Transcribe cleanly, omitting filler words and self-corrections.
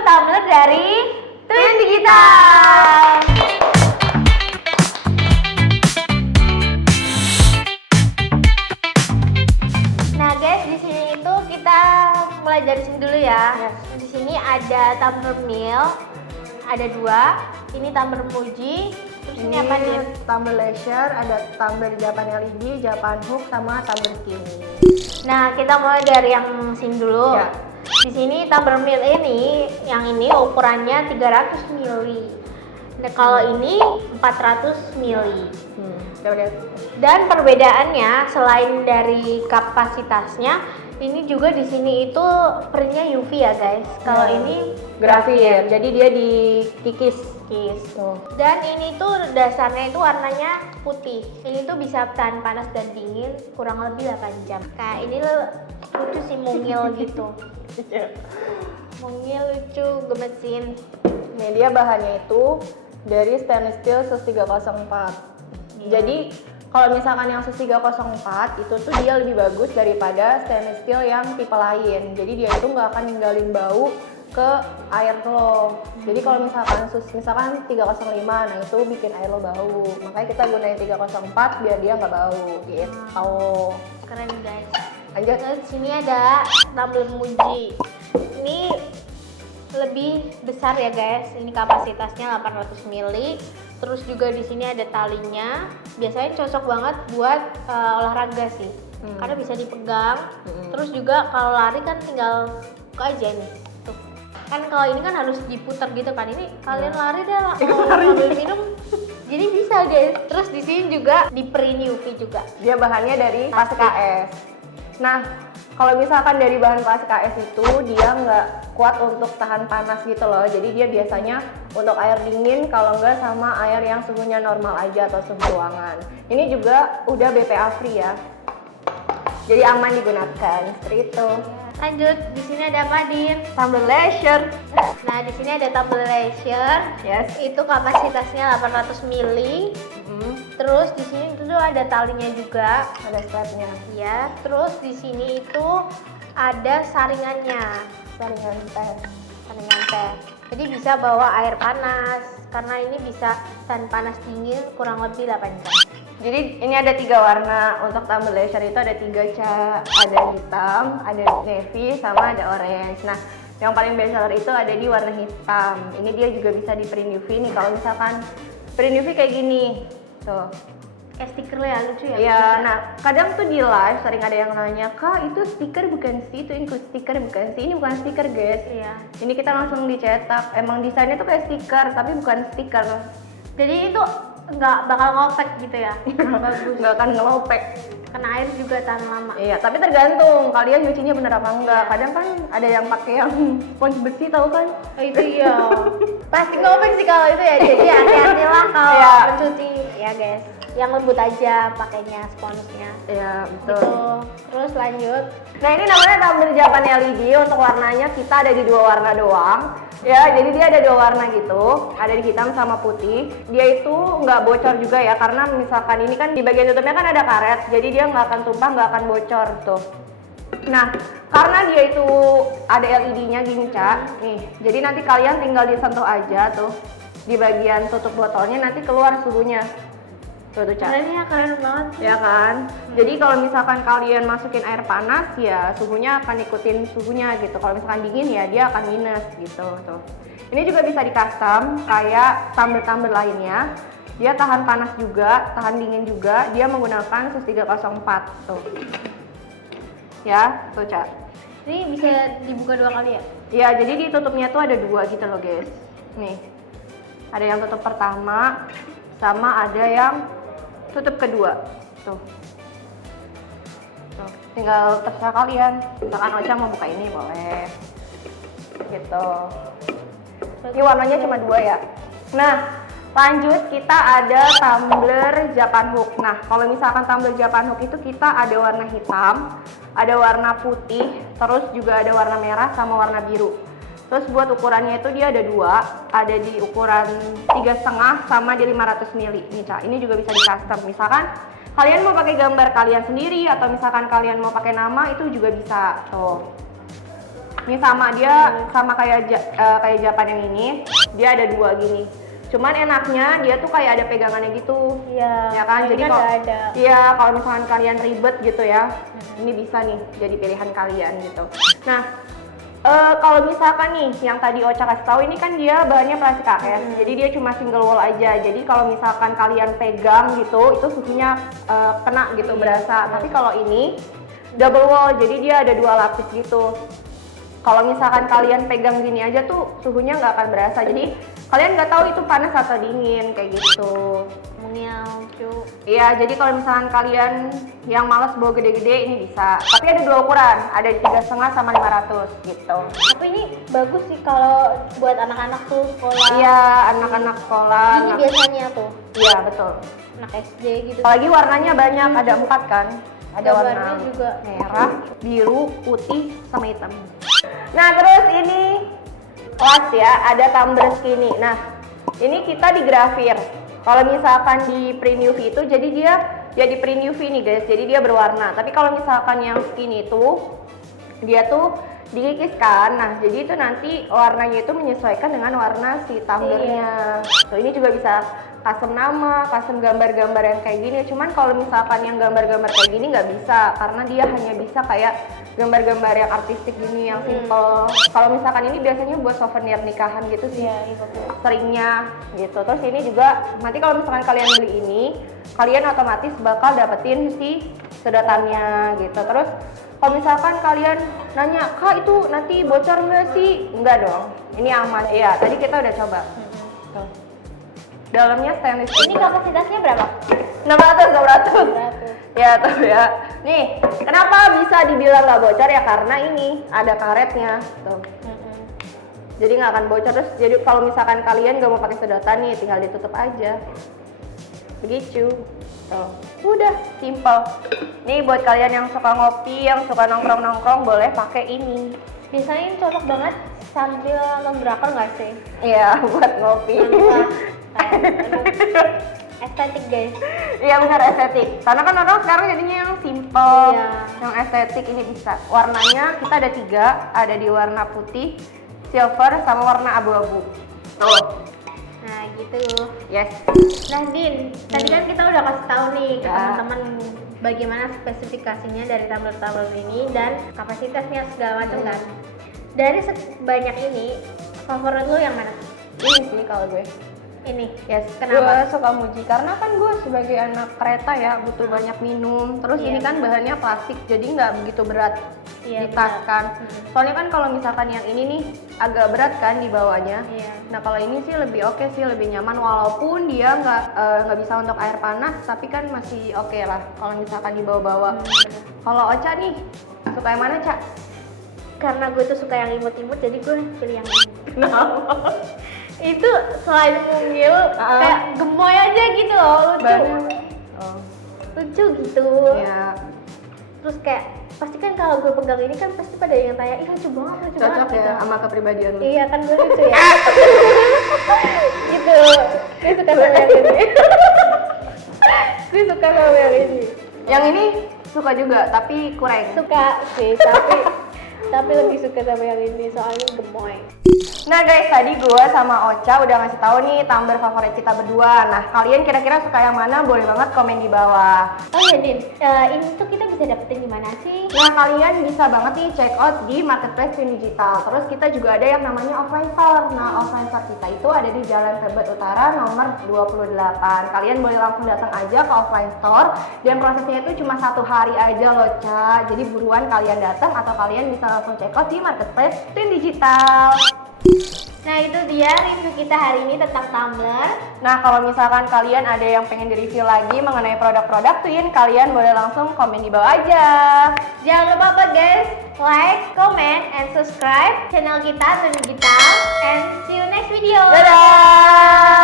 tumbler dari Twin Digital. Nah guys, di sini itu kita mulai dari sini dulu ya. Yes. Di sini ada tumbler Mil, ada 2. Ini tumbler Muji. Terus ini apa nih? Tumbler leisure, ada tumbler Japan LED, Japan hook, sama tumbler skinny. Nah, kita mulai dari yang sini dulu. Ya. Di sini tumbler Mil ini, yang ini ukurannya 300 ml. Nah, kalau ini 400 ml. Coba lihat. Dan perbedaannya selain dari kapasitasnya, ini juga di sini itu printnya UV ya guys. Kalau ini grafir, jadi dia dikikis. Tuh. Dan ini tuh dasarnya itu warnanya putih. Ini tuh bisa tahan panas dan dingin kurang lebih 8 jam. Kayak ini lucu sih, mungil gitu. Mungil, lucu, gemesin. Nih dia bahannya itu dari stainless steel SUS 304. Jadi kalau misalkan yang SUS 304 itu tuh dia lebih bagus daripada stainless steel yang tipe lain. Jadi dia itu nggak akan ninggalin bau ke air lo. Jadi kalau misalkan SUS misalkan 305, nah itu bikin air lo bau. Makanya kita gunain 304 biar dia nggak bau gitu. Keren guys. Lanjut. Terus sini ada tumbler Muji. Ini lebih besar ya guys. Ini kapasitasnya 800 ml. Terus juga di sini ada talinya. Biasanya cocok banget buat olahraga sih. Karena bisa dipegang. Terus juga kalau lari kan tinggal buka aja nih. Tuh. Kan kalau ini kan harus diputar gitu kan. Ini kalian lari deh sambil minum. Jadi bisa guys. Terus di sini juga di print UV juga. Dia bahannya dari plastik AS. Nah, kalau misalkan dari bahan plastik AS itu dia nggak kuat untuk tahan panas gitu loh. Jadi dia biasanya untuk air dingin, kalau nggak sama air yang suhunya normal aja atau suhu ruangan. Ini juga udah BPA free ya. Jadi aman digunakan. Seperti itu. Lanjut, di sini ada apa, Din? Tumbler leisure. Nah, di sini ada tumbler leisure. Yes. Itu kapasitasnya 800 ml. Terus di sini itu ada talinya juga, Ada strapnya. ya. Terus di sini itu ada saringannya, Saringan teh. saringan teh. Jadi bisa bawa air panas karena ini bisa tahan panas dingin kurang lebih 8 jam. Jadi ini ada 3 warna untuk tumbler leisure itu ada 3 ada hitam, ada navy, sama ada orange. Nah, yang paling best seller itu ada di warna hitam. Ini dia juga bisa di print UV nih. Kalau misalkan print UV kayak gini, tuh. Kayak stiker ya, lucu ya. Ya, nah kadang tuh di live sering ada yang nanya, Kak itu stiker bukan sih, itu include stiker bukan sih? Ini bukan stiker guys. Iya. Ini kita langsung dicetak. Emang desainnya tuh kayak stiker, tapi bukan stiker. Jadi itu nggak bakal ngopek gitu ya. Bagus. Nggak akan ngelopek. Kena air juga tahan lama. Iya, tapi tergantung kalian nyucinya bener apa enggak. Kadang kan ada yang pakai yang spons besi, tahu kan? Oh, itu iya. Pasti ngopek sih kalau itu ya. Jadi hati-hati lah kalau Iya. mencuci ya guys. Yang lembut aja pakainya sponsnya. Iya, betul. Gitu. Terus lanjut. Nah, ini namanya tumbler Japan LED. Untuk warnanya kita ada di 2 warna doang. Ya, jadi dia ada 2 warna gitu. Ada di hitam sama putih. Dia itu nggak bocor juga ya, karena misalkan ini kan di bagian tutupnya kan ada karet. Jadi dia nggak akan tumpah, nggak akan bocor tuh. Nah, karena dia itu ada LED-nya gini, Ca. Nih, jadi nanti kalian tinggal disentuh aja tuh. Di bagian tutup botolnya nanti keluar suhunya. Tuh, Ca. Keren ya, keren banget. Ya kan? Jadi kalau misalkan kalian masukin air panas ya suhunya akan ikutin suhunya gitu. Kalau misalkan dingin ya dia akan minus gitu tuh. Ini juga bisa di custom kayak tumbler-tumbler lainnya. Dia tahan panas juga, tahan dingin juga. Dia menggunakan SUS 304 tuh. Ya, tuh Ca. Ini bisa dibuka 2 kali ya? Ya, jadi di tutupnya tuh ada 2 gitu loh guys. Nih. Ada yang tutup pertama sama ada yang tutup kedua. Tuh. Tuh. Tinggal terserah kalian. Misalkan Ocha mau buka ini boleh. Gitu. Ini warnanya cuma 2 ya. Nah, lanjut kita ada tumbler Japan hook. Nah, kalau misalkan tumbler Japan hook itu kita ada warna hitam, ada warna putih, terus juga ada warna merah sama warna biru. Terus buat ukurannya itu dia ada 2, ada di ukuran 3,5 sama di 500 ml. Nih, Ca, ini juga bisa di custom. Misalkan kalian mau pakai gambar kalian sendiri atau misalkan kalian mau pakai nama itu juga bisa. Tuh. Ini sama kayak Japan yang ini, dia ada dua gini. Cuman enaknya dia tuh kayak ada pegangannya gitu. Iya. Ya kan? Jadi kalau ada. iya, kalau misalkan kalian ribet gitu ya, ini bisa nih jadi pilihan kalian gitu. Nah, kalau misalkan nih yang tadi Ocha kasih tahu ini kan dia bahannya plastik AS, jadi dia cuma single wall aja. Jadi kalau misalkan kalian pegang gitu, itu suhunya kena gitu, berasa. Tapi kalau ini double wall, jadi dia ada dua lapis gitu. Kalau misalkan kalian pegang gini aja tuh suhunya nggak akan berasa. Jadi kalian nggak tahu itu panas atau dingin kayak gitu. Mengiau, cu. Iya, jadi kalau misalkan kalian yang malas bawa gede-gede ini bisa. Tapi ada dua ukuran, ada 3,5 sama 500 gitu. Tapi ini bagus sih kalau buat anak-anak tuh sekolah. Iya, anak-anak sekolah. Ini biasanya tuh Iya, betul. anak SD gitu. Apalagi warnanya banyak, ada 4 kan. Ada warna Gambarnya juga merah, biru, putih, sama hitam. Nah, terus ini last ya, ada tumbler skinny. Nah, ini kita digrafir. Kalau misalkan di print UV itu, jadi dia jadi print UV nih guys, jadi dia berwarna. Tapi kalau misalkan yang skinny itu, dia tuh dikikiskan. Nah, jadi itu nanti warnanya itu menyesuaikan dengan warna si tumblernya. So, ini juga bisa custom nama, custom gambar-gambar yang kayak gini. Cuman kalau misalkan yang gambar-gambar kayak gini nggak bisa, karena dia hanya bisa kayak gambar-gambar yang artistik gini, yang simple. Kalau misalkan ini biasanya buat souvenir nikahan gitu sih, seringnya gitu. Terus ini juga nanti kalau misalkan kalian beli ini, kalian otomatis bakal dapetin si sedotannya gitu. Terus kalau misalkan kalian nanya, Kak itu nanti bocor nggak sih? Enggak dong, ini aman. Iya, tadi kita udah coba. Tuh. Dalamnya stainless. Ini kapasitasnya berapa? 600. Ya tuh ya. Nih, kenapa bisa dibilang nggak bocor ya? Karena ini ada karetnya. Tuh. Jadi nggak akan bocor. Terus jadi kalau misalkan kalian nggak mau pakai sedotan nih, tinggal ditutup aja. Begitu. Tuh. Udah, simple. Nih buat kalian yang suka ngopi, yang suka nongkrong-nongkrong, boleh pakai ini. Biasanya ini cocok banget sambil nonton drakor nggak sih? Iya, buat ngopi. Estetik guys. Iya benar, estetik. Karena kan orang sekarang jadinya yang simple, Iya. yang estetik. Ini bisa. Warnanya kita ada 3, ada di warna putih, silver, sama warna abu-abu. Tuh. Nah gitu. Yes. Nah Din, tadi kan kita udah kasih tahu nih ke Ya. teman-teman bagaimana spesifikasinya dari tumbler-tumbler ini dan kapasitasnya segala macam kan. Dari sebanyak ini, favorit lo yang mana? Ini sih kalau gue. Ini. Yes. Kenapa? Gue suka Muji karena kan gue sebagai anak kereta ya butuh banyak minum. Terus Iya. ini kan bahannya plastik, jadi nggak begitu berat Iya, di tas benar. kan. Soalnya kan kalau misalkan yang ini nih agak berat kan di bawahnya. Iya. Nah kalau ini sih lebih oke sih, lebih nyaman walaupun dia nggak bisa untuk air panas, tapi kan masih oke lah kalau misalkan dibawa-bawa. Kalau Ocha nih suka yang mana, Ca? Karena gue tuh suka yang imut-imut, jadi gue pilih yang ini. Itu selain mungil, kayak gemoy aja gitu loh, lucu. Bahannya- Oh, Lucu gitu. ya Terus kayak pasti kan kalau gue pegang ini kan pasti pada yang tanya, ih lucu banget, lucu cocok banget ya gitu. sama kepribadian lu. Iya kan gue lucu ya. Gitu. Gue suka sama yang ini. Gue suka sama yang ini. Yang ini suka juga, tapi kurang. Suka sih, tapi lebih suka sama yang ini soalnya gemoy. Nah guys, tadi gue sama Ocha udah ngasih tahu nih tumbler favorit kita berdua. Nah kalian kira-kira suka yang mana? Boleh banget komen di bawah. Oh ya Din, ini tuh kita bisa dapetin di mana sih? Nah kalian bisa banget nih check out di marketplace Twin Digital. Terus kita juga ada yang namanya offline store. Nah offline store kita itu ada di Jalan Tebet Utara nomor 28. Kalian boleh langsung datang aja ke offline store. Dan prosesnya itu cuma 1 hari aja loh Ca. Jadi buruan kalian datang atau kalian bisa langsung check out di marketplace Twin Digital. Nah itu dia review kita hari ini tentang tumbler. Nah kalau misalkan kalian ada yang pengen di-review lagi mengenai produk-produk Twin, kalian boleh langsung komen di bawah aja. Jangan lupa buat guys, like, comment, and subscribe channel kita Twin Digital. And see you next video. Dadah!